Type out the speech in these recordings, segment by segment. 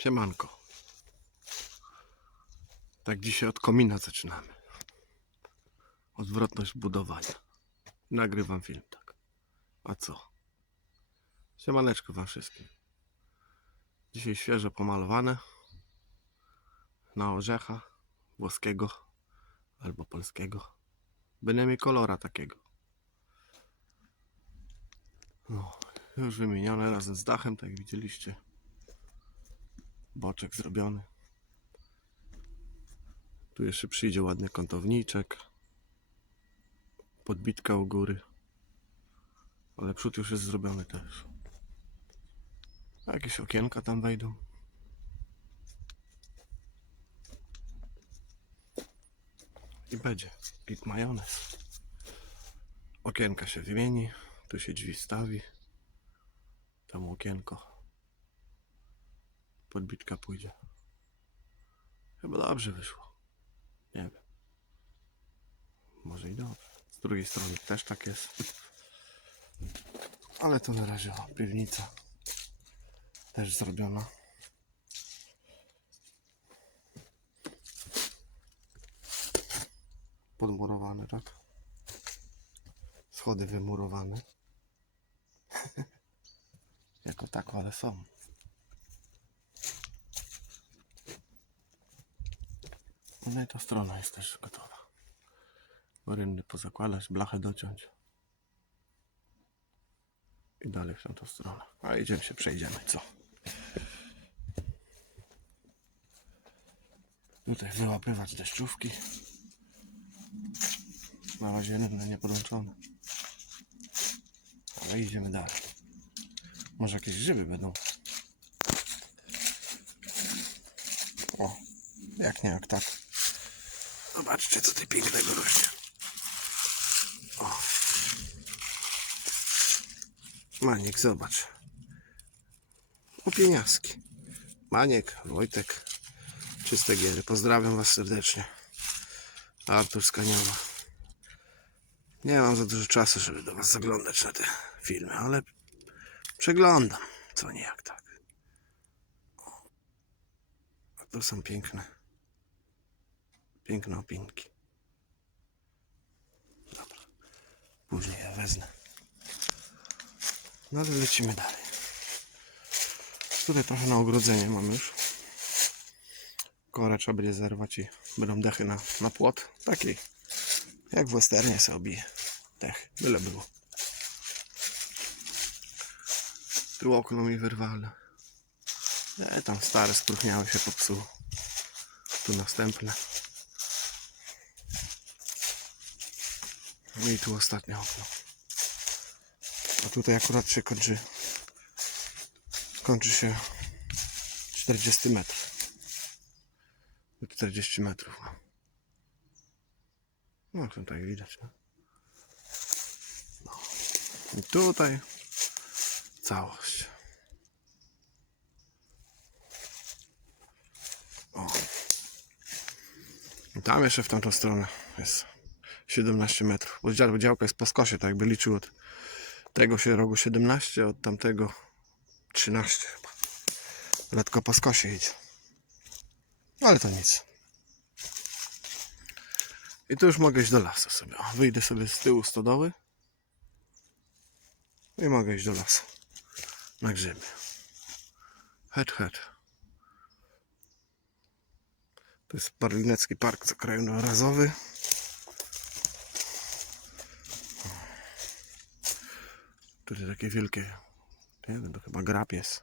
Siemanko. Tak dzisiaj od komina zaczynamy. Odwrotność budowania. Nagrywam film, tak. A co? Siemaneczko wam wszystkim. Dzisiaj świeżo pomalowane. Na orzecha włoskiego albo polskiego. Bynajmniej kolora takiego. No, już wymienione razem z dachem, tak jak widzieliście. Boczek zrobiony. Tu jeszcze przyjdzie ładny kątowniczek. Podbitka u góry. Ale przód już jest zrobiony też. Jakieś okienka tam wejdą. I będzie. Git majonez. Okienka się wymieni. Tu się drzwi stawi. Tam okienko. Podbitka pójdzie. Chyba dobrze wyszło. Nie wiem. Może i dobrze. Z drugiej strony też tak jest. Ale to na razie o, piwnica. Też zrobiona. Podmurowane, tak? Schody wymurowane. jako tako, ale są. No i ta strona jest też gotowa. Rynny pozakładać, blachę dociąć. I dalej w tamtą stronę. A idziemy się, przejdziemy, co? Tutaj wyłapywać deszczówki. Na razie rynne nie podłączone. Ale idziemy dalej. Może jakieś grzyby będą. O, jak nie, jak tak. Zobaczcie, co tutaj pięknego rośnie. O. Maniek, zobacz. Upieniaski. Maniek, Wojtek, czyste giery. Pozdrawiam Was serdecznie. Artur Skaniowa. Nie mam za dużo czasu, żeby do Was zaglądać na te filmy, ale przeglądam. Co nie jak tak. O. A to są piękne. Piękne opinki. Dobra. Później je wezmę. No ale lecimy dalej. Tutaj trochę na ogrodzenie mamy już. Korę trzeba będzie zerwać i będą dechy na, na płot. Taki jak w westernie sobie. Dech, byle było. Tu okno mi wyrwale. E, tam stare spróchniałe się popsuło. Tu następne. No i tu ostatnie okno. A tutaj akurat się kończy. Kończy się 40 metrów. 40 metrów mam. No tutaj widać. No. No. I tutaj całość. O. I tam jeszcze w tamtą stronę jest 17 metrów. Bo dział- działka jest po skosie, tak jakby liczył od tego się rogu 17, od tamtego 13 chyba. Letko po skosie idzie. No ale to nic. I tu już mogę iść do lasu sobie. Wyjdę sobie z tyłu stodoły. I mogę iść do lasu. Na grzyby. Het, het. To jest Barlinecki Park Krajobrazowy. Tutaj takie wielkie, wiem, to chyba grab jest.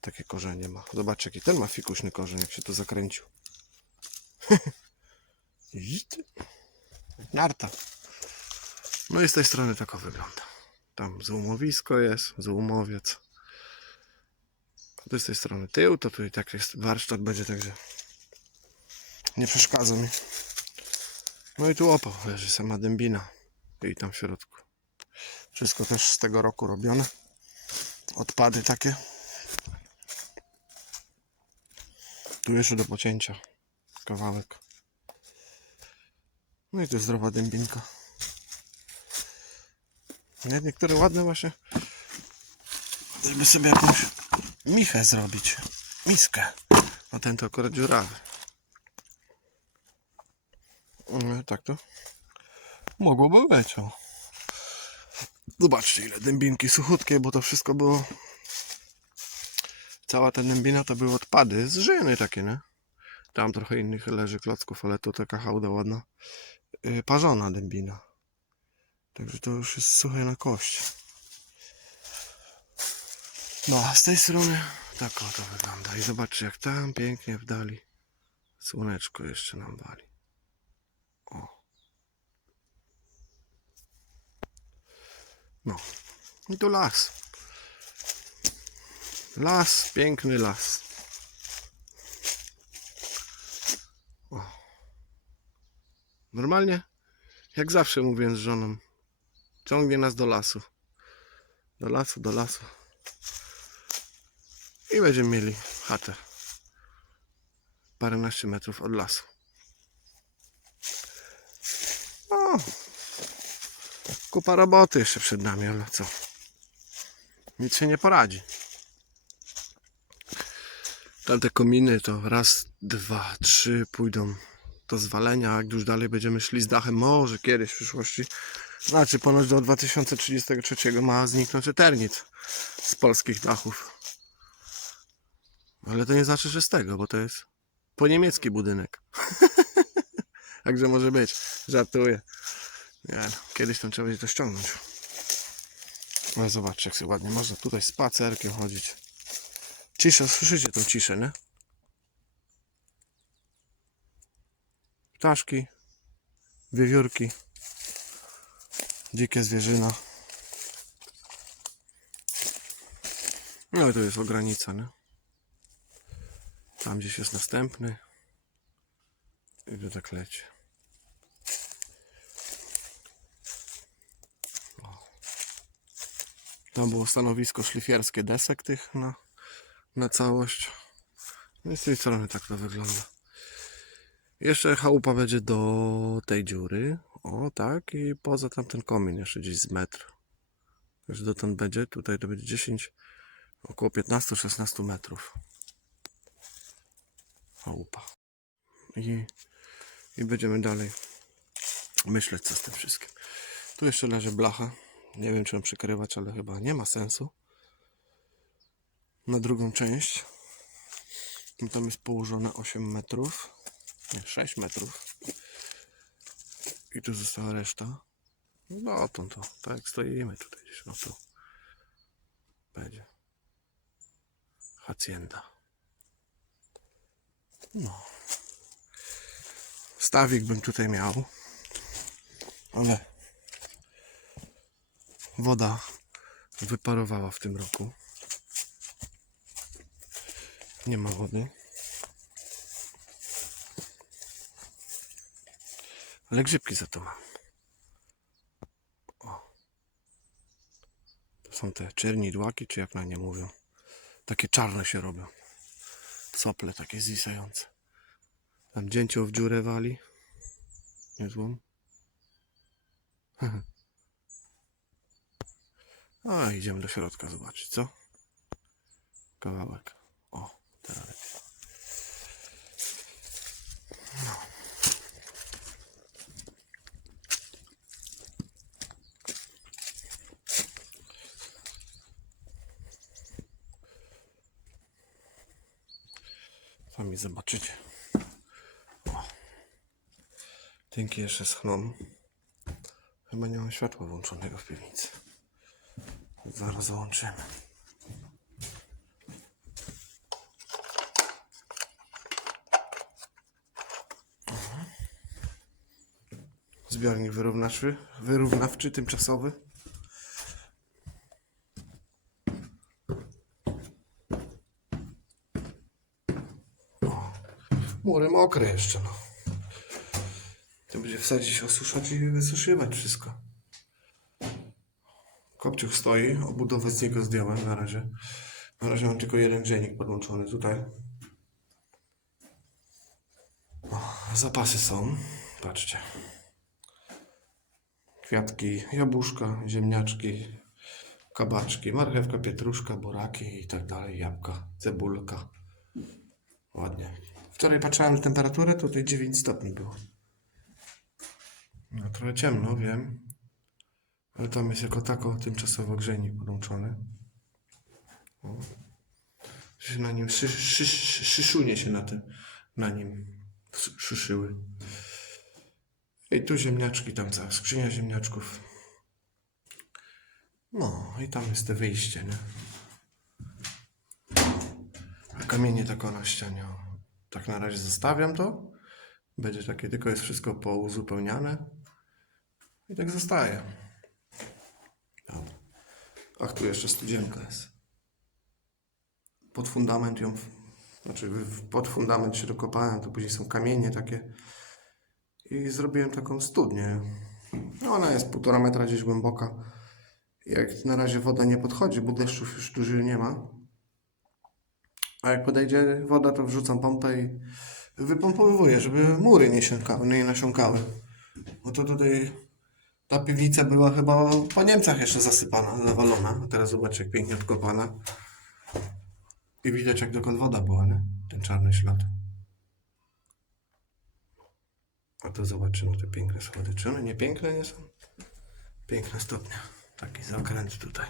Takie korzenie ma. Zobaczcie, jaki ten ma fikuśny korzeń, jak się tu zakręcił. Narta. No i z tej strony tak wygląda. Tam złomowisko jest, złomowiec. Tu z tej strony tył, to tutaj tak jest warsztat będzie, także nie przeszkadza mi. No i tu opał leży sama dębina i tam w środku. Wszystko też z tego roku robione. Odpady takie. Tu jeszcze do pocięcia kawałek. No i to jest zdrowa dębinka. Nie, niektóre ładne właśnie. Żeby sobie jakąś michę zrobić. miskę. A ten to akurat dziurawy. No, tak to mogłoby być. O. Zobaczcie ile dębinki suchutkie, bo to wszystko było... Cała ta dębina to były odpady z żyny takie, nie? Tam trochę innych leży klocków, ale tu taka hałda ładna. Yy, parzona dębina. Także to już jest suche na kość. No, a z tej strony tak o to wygląda. I zobaczcie, jak tam pięknie w dali słoneczko jeszcze nam wali. No. I tu las. Las, piękny las. O. Normalnie, jak zawsze mówię z żoną, ciągnie nas do lasu. Do lasu, do lasu. I będziemy mieli chatę. Paręnaście metrów od lasu. O, kupa roboty jeszcze przed nami, ale co? Nic się nie poradzi. Tamte kominy to raz, dwa, trzy pójdą do zwalenia, jak już dalej będziemy szli z dachem, może kiedyś w przyszłości, znaczy ponoć do 2033 ma zniknąć Eternit z polskich dachów. Ale to nie znaczy, że z tego, bo to jest po niemiecki budynek. Także może być. Żartuję. Nie, kiedyś tam trzeba będzie to ściągnąć. Ale zobaczcie, jak sobie ładnie można tutaj spacerkiem chodzić. Cisza, słyszycie tą ciszę, nie? Ptaszki, wiewiórki, dzikie zwierzyna. No i to jest ogranica, nie? Tam gdzieś jest następny. I tak leci. Tam było stanowisko szlifierskie desek tych na, na całość. No i z tej strony tak to wygląda. Jeszcze chałupa będzie do tej dziury. O tak. I poza tamten komin jeszcze gdzieś z metr. Także dotąd będzie. Tutaj to będzie 10, około 15-16 metrów chałupa. I, I będziemy dalej myśleć, co z tym wszystkim. Tu jeszcze leży blacha. Nie wiem, czy ją przykrywać, ale chyba nie ma sensu. Na drugą część. I Tam jest położone 8 metrów. Nie, 6 metrów. I tu została reszta. No to, to, tak stoimy tutaj gdzieś, no to będzie. Hacienda. No. Stawik bym tutaj miał. Ale woda wyparowała w tym roku. Nie ma wody. Ale grzybki za to mam. O. To są te czernidłaki, czy jak na nie mówią. Takie czarne się robią sople takie zwisające. Tam dzięcioł w dziurę wali. Niezłą. A, idziemy do środka zobaczyć, co? Kawałek. O, teraz lepiej. No. Sami zobaczycie. O. Tynki jeszcze schną. Chyba nie mam światła włączonego w piwnicy. Zaraz załączymy. Mhm. Zbiornik wyrównawczy, wyrównawczy tymczasowy. Mury mokre jeszcze, no. To będzie wsadzić, osuszać i wysuszywać wszystko. Kopciuch stoi, obudowę z niego zdjąłem na razie. Na razie mam tylko jeden grzejnik podłączony tutaj. Zapasy są, patrzcie. Kwiatki, jabłuszka, ziemniaczki, kabaczki, marchewka, pietruszka, boraki i tak dalej, jabłka, cebulka, Ładnie. Wczoraj patrzyłem na temperaturę, tutaj 9 stopni było. No trochę ciemno, wiem. Ale tam jest jako tako tymczasowo grzejnik podłączony. O. Się na nim szy, szy, szy, szyszunie się na tym, na nim szy- szyszyły. I tu ziemniaczki, tam cała skrzynia ziemniaczków. No i tam jest to wyjście, nie? A kamienie tak na ścianie. Tak na razie zostawiam to. Będzie takie, tylko jest wszystko pouzupełniane. I tak zostaje. Ach, tu jeszcze studzienka jest. Pod fundament ją, znaczy pod fundament się dokopałem, to później są kamienie takie. I zrobiłem taką studnię. No ona jest półtora metra gdzieś głęboka. Jak na razie woda nie podchodzi, bo deszczów już dużo nie ma. A jak podejdzie woda, to wrzucam pompę i wypompowuję, żeby mury nie siąkały, nie nasiąkały. Bo to tutaj ta piwnica była chyba po Niemcach jeszcze zasypana, zawalona. A teraz zobaczcie, jak pięknie odkopana. I widać, jak dokąd woda była, nie? Ten czarny ślad. A to zobaczymy te piękne schody. Czy one nie piękne nie są? Piękne stopnie. Taki zakręt tutaj.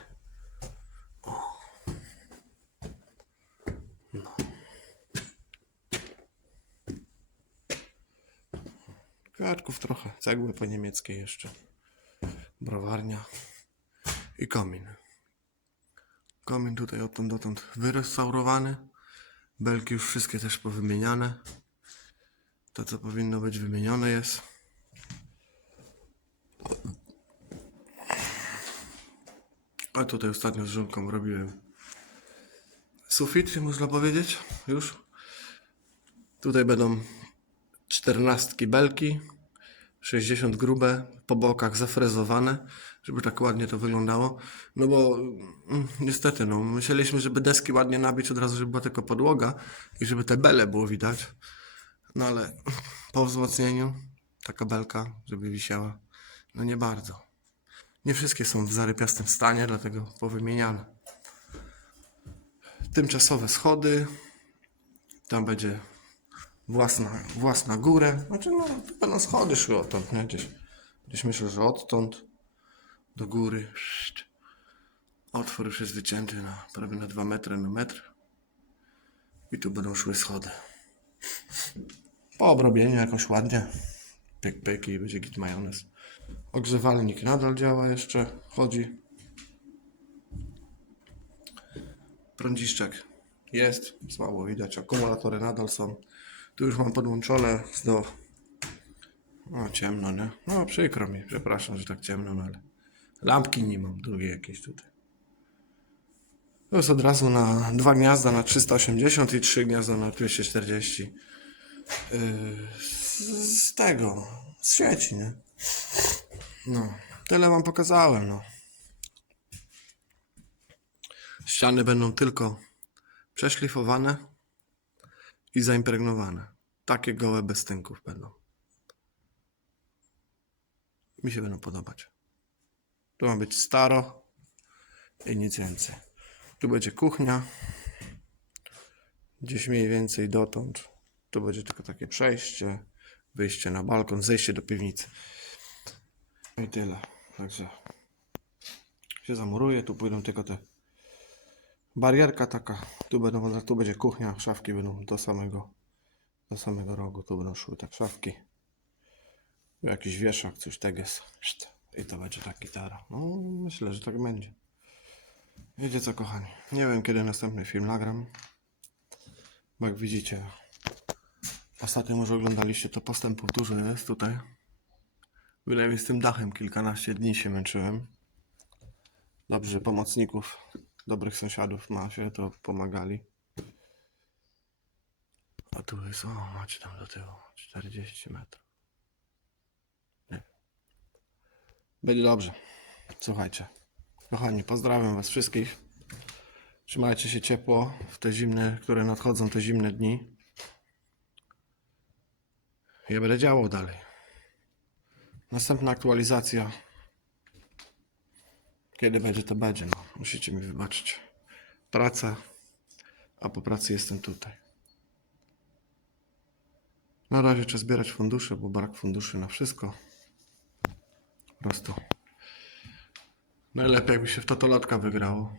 Kwiatków trochę, cegły po niemieckiej jeszcze. Browarnia i komin. Komin tutaj odtąd dotąd wyrestaurowany. Belki już wszystkie też powymieniane. To co powinno być wymienione jest. A tutaj ostatnio z żonką robiłem sufit, można powiedzieć, już. Tutaj będą czternastki belki, 60 grube, po bokach zafrezowane, żeby tak ładnie to wyglądało. No bo mm, niestety, no, myśleliśmy, żeby deski ładnie nabić od razu, żeby była tylko podłoga i żeby te bele było widać. No ale po wzmocnieniu taka belka, żeby wisiała, no nie bardzo. Nie wszystkie są w zarypiastym stanie, dlatego powymieniane. Tymczasowe schody. Tam będzie własna, własna górę. Znaczy, no, będą schody szły odtąd, nie? Gdzieś, gdzieś myślę, że odtąd do góry. Otwór już jest wycięty na prawie na 2 metry na metr. I tu będą szły schody. Po obrobieniu jakoś ładnie. Pyk, pyk i będzie git majonez. Ogrzewalnik nadal działa jeszcze, chodzi. Prądziszczek jest, słabo widać, akumulatory nadal są. Tu już mam podłączone do... O, ciemno, nie? No, przykro mi, przepraszam, że tak ciemno, no ale... Lampki nie mam, drugie jakieś tutaj. To jest od razu na dwa gniazda na 380 i trzy gniazda na 240. Yy, z, tego, z sieci, nie? No, tyle wam pokazałem, no. Ściany będą tylko przeszlifowane i zaimpregnowane. Takie gołe bez tynków będą. Mi się będą podobać. Tu ma być staro i nic więcej. Tu będzie kuchnia. Gdzieś mniej więcej dotąd. Tu będzie tylko takie przejście, wyjście na balkon, zejście do piwnicy. I tyle. Także się zamuruje, tu pójdą tylko te barierka taka, tu będą, tu będzie kuchnia, szafki będą do samego do samego rogu, tu będą szły tak szafki. Jakiś wieszak, coś teges. Szt. I to będzie ta gitara. No, myślę, że tak będzie. Wiecie co, kochani? Nie wiem, kiedy następny film nagram. Bo jak widzicie, ostatnio może oglądaliście, to postępów dużo jest tutaj. Bynajmniej z tym dachem kilkanaście dni się męczyłem. Dobrze, pomocników, dobrych sąsiadów ma się, to pomagali. A tu jest, o, macie tam do tyłu, 40 metrów. Nie. Będzie dobrze. Słuchajcie, kochani, pozdrawiam was wszystkich. Trzymajcie się ciepło w te zimne, które nadchodzą, te zimne dni. Ja będę działał dalej. Następna aktualizacja. Kiedy będzie, to będzie. No, musicie mi wybaczyć. Praca, a po pracy jestem tutaj. Na razie trzeba zbierać fundusze, bo brak funduszy na wszystko. Po prostu. Najlepiej jakby się w totolatka wygrało.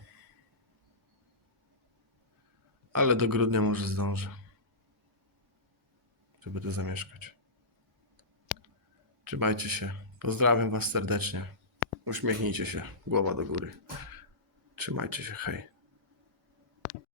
Ale do grudnia może zdążę. Żeby tu zamieszkać. Trzymajcie się. Pozdrawiam Was serdecznie. Uśmiechnijcie się. Głowa do góry. 芝麻继续黑。